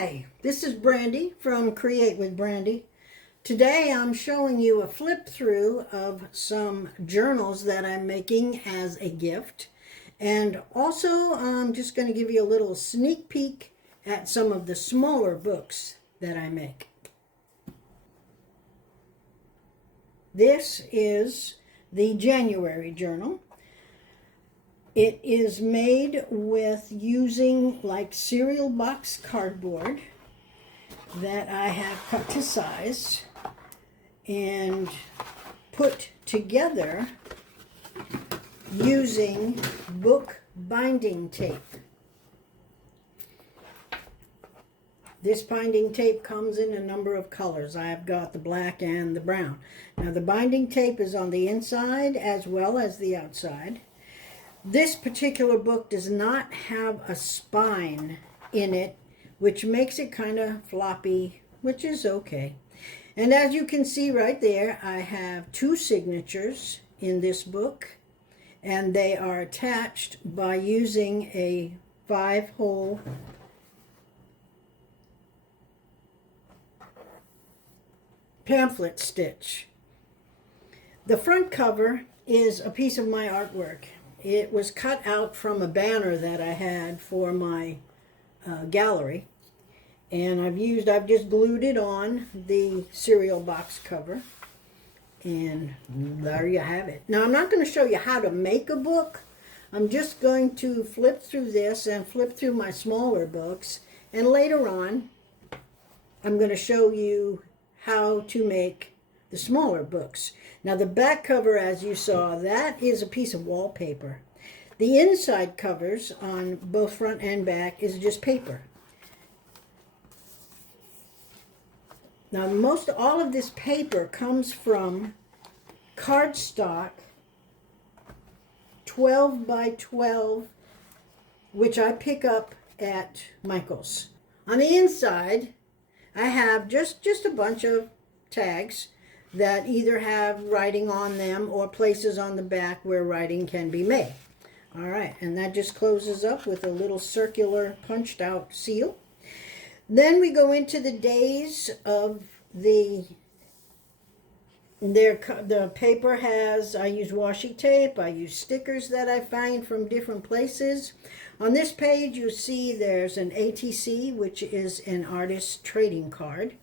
Hi, this is Brandy from Create with Brandy. Today I'm showing you a flip through of some journals that I'm making as a gift. And also I'm just going to give you a little sneak peek at some of the smaller books that I make. This is the January journal. It is made with using like cereal box cardboard that I have cut to size and put together using book binding tape. This binding tape comes in a number of colors. I've got the black and the brown. Now the binding tape is on the inside as well as the outside. This particular book does not have a spine in it, which makes it kind of floppy, which is okay. And as you can see right there, I have two signatures in this book, and they are attached by using a 5-hole pamphlet stitch. The front cover is a piece of my artwork. It was cut out from a banner that I had for my gallery, and I've just glued it on the cereal box cover, and there you have it. Now I'm not going to show you how to make a book. I'm just going to flip through this and flip through my smaller books, and later on I'm going to show you how to make the smaller books. Now the back cover, as you saw, that is a piece of wallpaper. The inside covers on both front and back is just paper. Now all of this paper comes from cardstock 12 by 12, which I pick up at Michael's. On the inside I have just a bunch of tags that either have writing on them or places on the back where writing can be made. All right, and that just closes up with a little circular punched out seal. Then we go into the days of the paper has, I use washi tape, I use stickers that I find from different places. On this page you see there's an ATC, which is an artist trading card.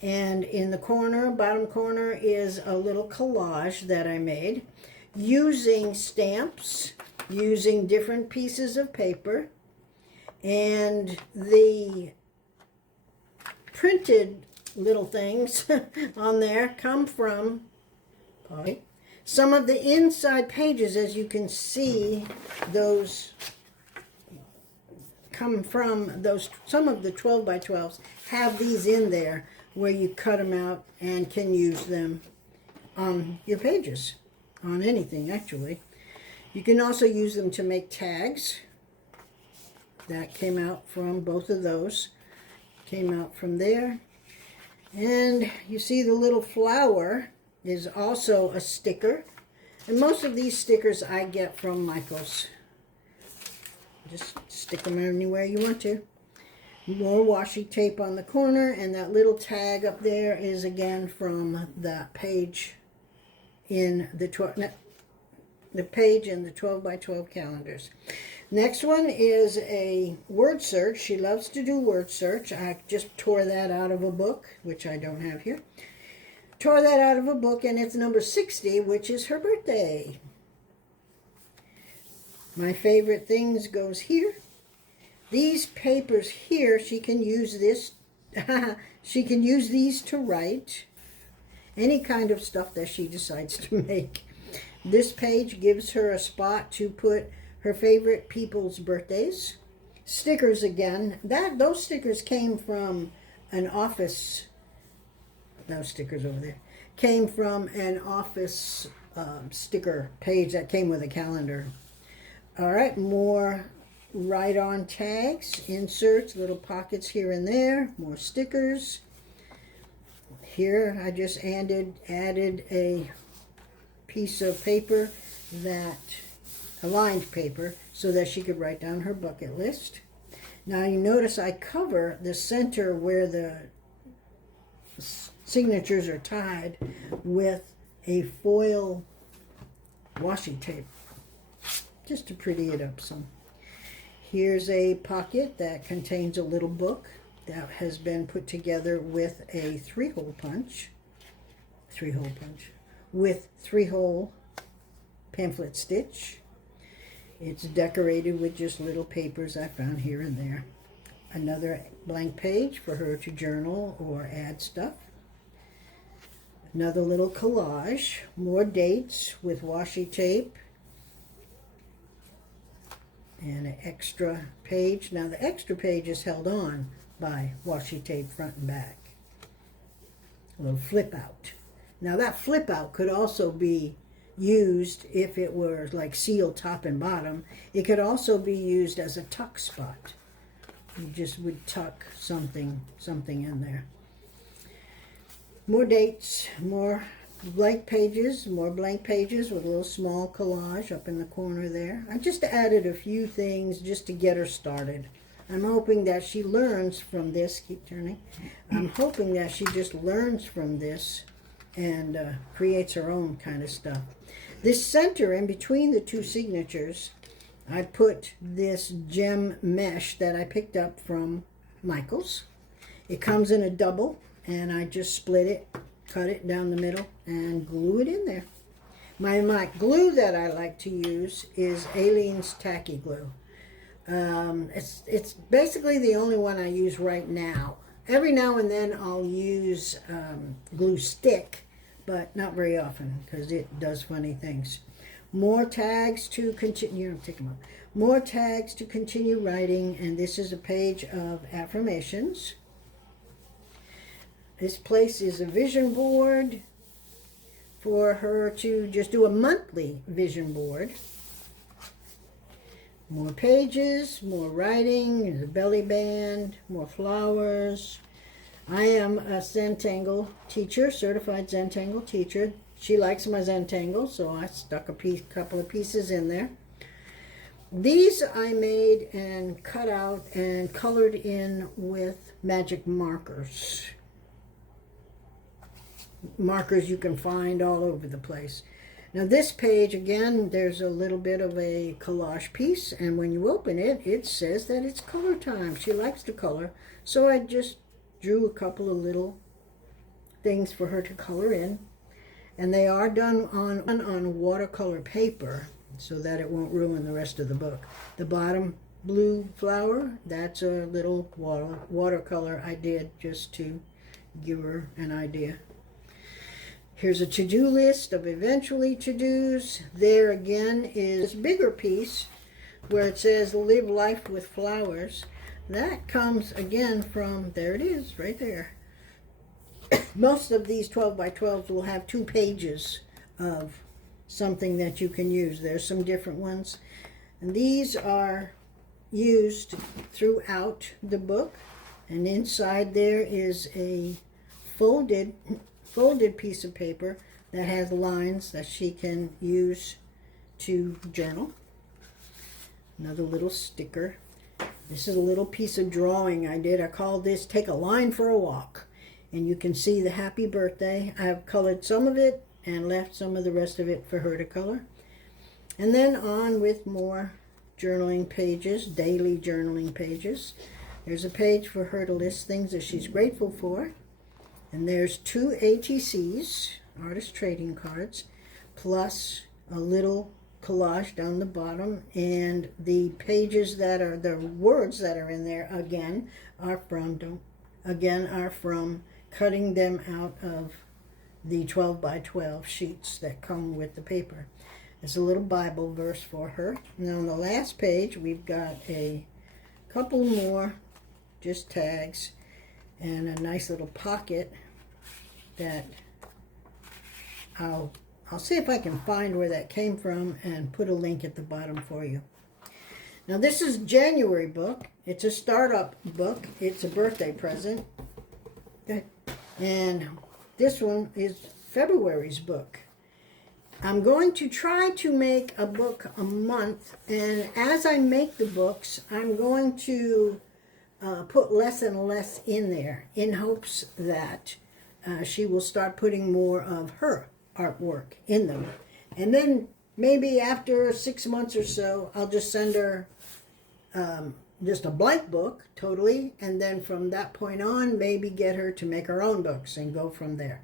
And in the corner, bottom corner, is a little collage that I made using stamps, using different pieces of paper, and the printed little things on there come from some of the inside pages. As you can see, those come from those, some of the 12 by 12s have these in there where you cut them out and can use them on your pages, on anything actually. You can also use them to make tags. That came out from both of those, came out from there. And you see the little flower is also a sticker. And most of these stickers I get from Michael's. Just stick them anywhere you want to. More washi tape on the corner, and that little tag up there is again from that page in the 12 by 12 calendars. Next one is a word search. She loves to do word search. I just tore that out of a book, which I don't have here. Tore that out of a book, and it's number 60, which is her birthday. My favorite things goes here. These papers here, she can use this. She can use these to write any kind of stuff that she decides to make. This page gives her a spot to put her favorite people's birthdays. Stickers again. Those stickers came from an office. Those stickers over there came from an office sticker page that came with a calendar. All right, more write-on tags, inserts, little pockets here and there, more stickers. Here I just added a piece of paper, a lined paper, so that she could write down her bucket list. Now you notice I cover the center where the signatures are tied with a foil washi tape, just to pretty it up some. Here's a pocket that contains a little book that has been put together with a three-hole punch, with three-hole pamphlet stitch. It's decorated with just little papers I found here and there. Another blank page for her to journal or add stuff. Another little collage, more dates with washi tape, and an extra page. Now the extra page is held on by washi tape front and back. A little flip out. Now that flip out could also be used if it were like sealed top and bottom. It could also be used as a tuck spot. You just would tuck something in there. More dates, more blank pages with a little small collage up in the corner there. I just added a few things just to get her started. I'm hoping that she learns from this. Keep turning. I'm hoping that she just learns from this and creates her own kind of stuff. This center in between the two signatures, I put this gem mesh that I picked up from Michael's. It comes in a double, and I just split it, cut it down the middle, and glue it in there. My glue that I like to use is Aleene's Tacky Glue. It's basically the only one I use right now. Every now and then I'll use glue stick, but not very often because it does funny things. More tags to continue. Take them out. More tags to continue writing, and this is a page of affirmations. This place is a vision board for her to just do a monthly vision board. More pages, more writing, there's a belly band, more flowers. I am a Zentangle teacher, certified Zentangle teacher. She likes my Zentangle, so I stuck a couple of pieces in there. These I made and cut out and colored in with magic markers. Markers you can find all over the place. Now this page, again, there's a little bit of a collage piece, and when you open it, it says that it's color time. She likes to color, so I just drew a couple of little things for her to color in, and they are done on watercolor paper so that it won't ruin the rest of the book. The bottom blue flower, that's a little watercolor I did just to give her an idea. Here's a to-do list of eventually to-dos. There again is this bigger piece where it says live life with flowers. That comes again from, there it is, right there. Most of these 12 by 12s will have 2 pages of something that you can use. There's some different ones. And these are used throughout the book. And inside there is a folded piece of paper that has lines that she can use to journal. Another little sticker. This is a little piece of drawing I did. I called this Take a Line for a Walk. And you can see the happy birthday. I've colored some of it and left some of the rest of it for her to color. And then on with more journaling pages, daily journaling pages. There's a page for her to list things that she's grateful for. And there's 2 ATCs, artist trading cards, plus a little collage down the bottom. And the pages that are, the words that are in there, again, are from cutting them out of the 12 by 12 sheets that come with the paper. There's a little Bible verse for her. And on the last page, we've got a couple more just tags and a nice little pocket that I'll see if I can find where that came from and put a link at the bottom for you. Now this is January book. It's a startup book. It's a birthday present. Okay. And this one is February's book. I'm going to try to make a book a month, and as I make the books, I'm going to put less and less in there in hopes that she will start putting more of her artwork in them. And then maybe after 6 months or so, I'll just send her just a blank book totally, and then from that point on, maybe get her to make her own books and go from there.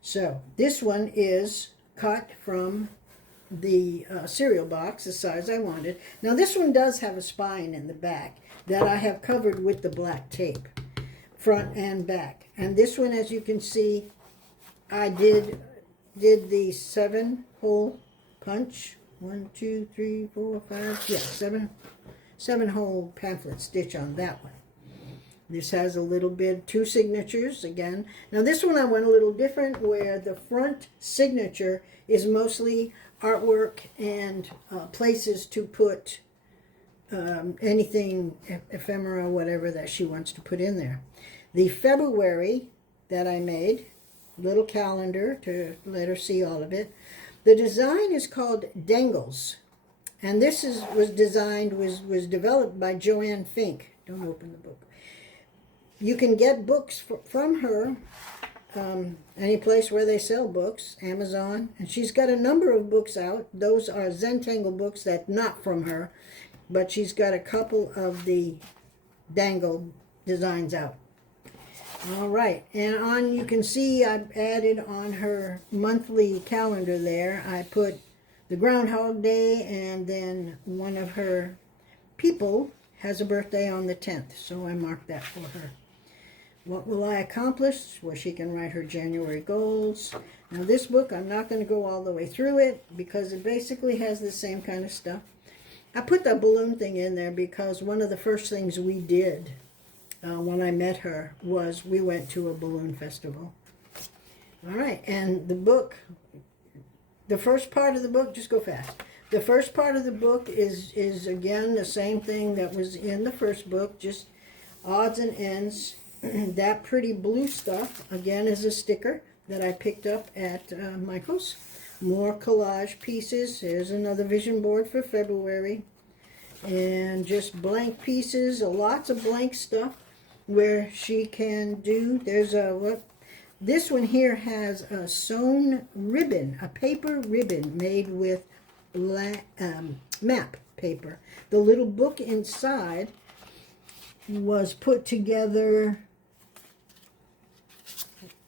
So this one is cut from the cereal box, the size I wanted. Now this one does have a spine in the back that I have covered with the black tape, front and back. And this one, as you can see, I did the 7-hole punch. 1, 2, 3, 4, 5, yeah, 7-hole pamphlet stitch on that one. This has a little bit, 2 signatures again. Now this one I went a little different, where the front signature is mostly artwork and places to put anything, ephemera, whatever that she wants to put in there. The February that I made, little calendar to let her see all of it. The design is called Dangles, and this was developed by Joanne Fink. Don't open the book. You can get books from her any place where they sell books, Amazon, and she's got a number of books out. Those are Zentangle books that not from her, but she's got a couple of the dangle designs out. All right, and you can see I've added on her monthly calendar there, I put the Groundhog Day, and then one of her people has a birthday on the 10th, so I marked that for her. What will I accomplish? Where she can write her January goals. Now this book, I'm not going to go all the way through it because it basically has the same kind of stuff. I put that balloon thing in there because one of the first things we did when I met her was we went to a balloon festival. All right, and the book, the first part of the book, just go fast. The first part of the book is again the same thing that was in the first book, just odds and ends. That pretty blue stuff, again, is a sticker that I picked up at Michael's. More collage pieces. Here's another vision board for February. And just blank pieces, lots of blank stuff where she can do, there's this one here has a sewn ribbon, a paper ribbon made with map paper. The little book inside was put together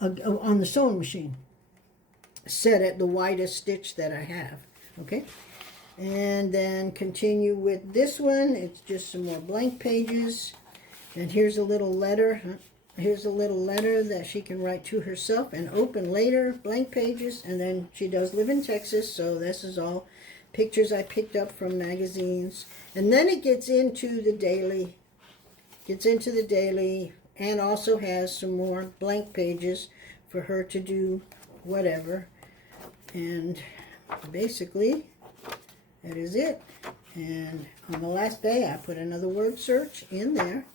on the sewing machine, set at the widest stitch that I have, okay? And then continue with this one. It's just some more blank pages. And here's a little letter. Here's a little letter that she can write to herself and open later, blank pages. And then she does live in Texas, so this is all pictures I picked up from magazines. And then it gets into the daily, and also has some more blank pages for her to do whatever. And basically, that is it. And on the last day, I put another word search in there.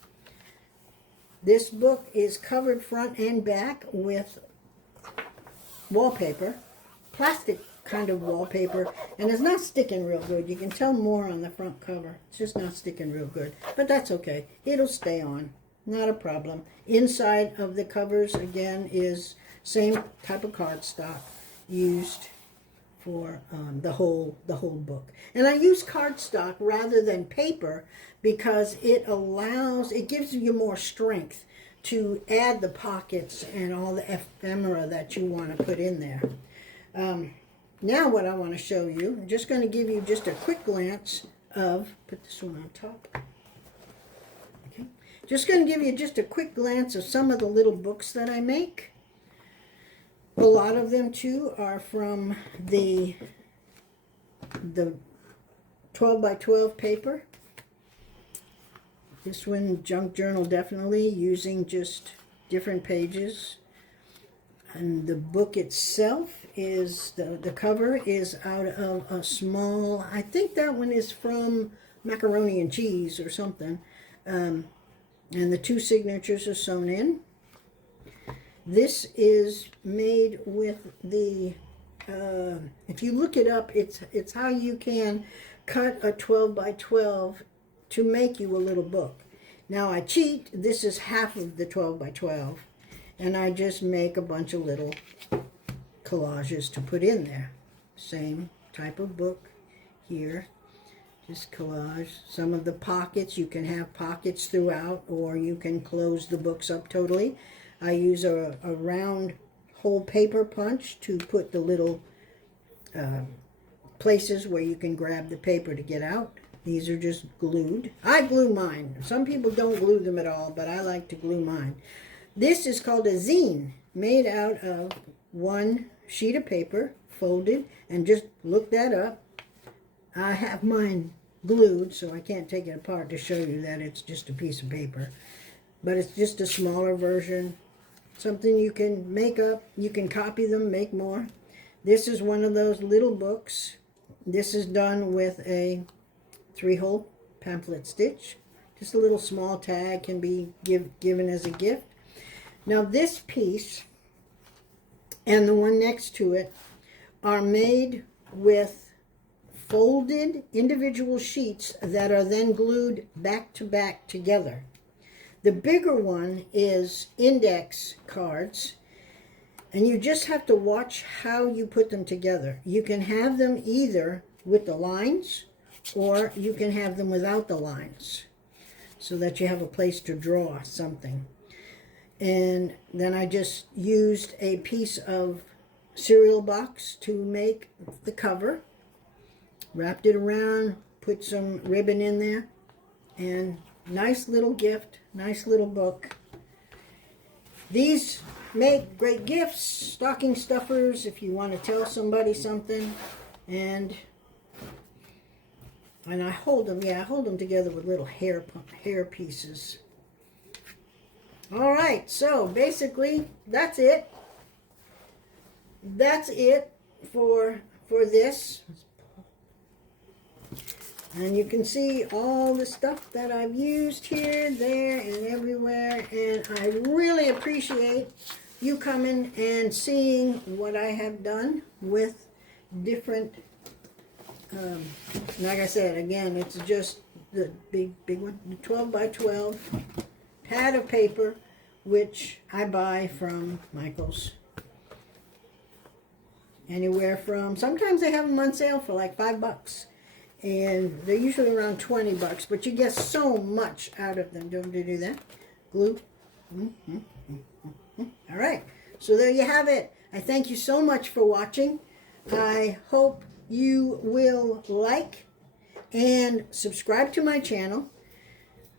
This book is covered front and back with wallpaper, plastic kind of wallpaper, and it's not sticking real good. You can tell more on the front cover. It's just not sticking real good, but that's okay. It'll stay on, not a problem. Inside of the covers, again, is same type of cardstock used for the whole book. And I use cardstock rather than paper because it gives you more strength to add the pockets and all the ephemera that you want to put in there. Now what I want to show you, I'm just going to give you just a quick glance of, put this one on top. Okay. Just going to give you just a quick glance of some of the little books that I make. A lot of them too are from the 12 by 12 paper. This one, junk journal, definitely, using just different pages. And the book itself is, the cover is out of a small, I think that one is from Macaroni and Cheese or something. And the 2 signatures are sewn in. This is made with the, if you look it up, it's how you can cut a 12 by 12 to make you a little book. Now I cheat. This is half of the 12 by 12. And I just make a bunch of little collages to put in there. Same type of book here. Just collage. Some of the pockets, you can have pockets throughout, or you can close the books up totally. I use a round whole paper punch to put the little places where you can grab the paper to get out. These are just glued. I glue mine. Some people don't glue them at all, but I like to glue mine. This is called a zine, made out of one sheet of paper, folded, and just look that up. I have mine glued, so I can't take it apart to show you that it's just a piece of paper. But it's just a smaller version. Something you can make up. You can copy them, make more. This is one of those little books. This is done with a 3-hole pamphlet stitch. Just a little small tag can be given as a gift. Now this piece and the one next to it are made with folded individual sheets that are then glued back to back together. The bigger one is index cards, and you just have to watch how you put them together. You can have them either with the lines, or you can have them without the lines, so that you have a place to draw something. And then I just used a piece of cereal box to make the cover. Wrapped it around, put some ribbon in there, and nice little gift, nice little book. These make great gifts, stocking stuffers if you want to tell somebody something. And I hold them, I hold them together with little hair pieces. All right, so basically that's it. That's it for this. And you can see all the stuff that I've used here, there, and everywhere. And I really appreciate you coming and seeing what I have done with different, like I said, again, it's just the big one, the 12 by 12 pad of paper, which I buy from Michael's. Anywhere from, sometimes they have them on sale for like $5. And they're usually around $20, but you get so much out of them. Don't you do that? Glue. All right. So there you have it. I thank you so much for watching. I hope you will like and subscribe to my channel.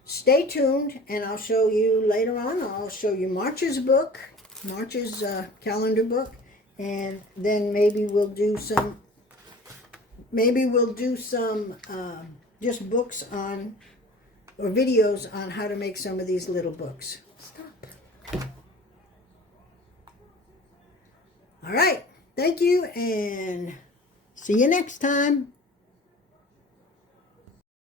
Stay tuned, and I'll show you later on. I'll show you March's book, March's calendar book, and then maybe we'll do some just books on, or videos on how to make some of these little books. Stop. All right. Thank you, and see you next time.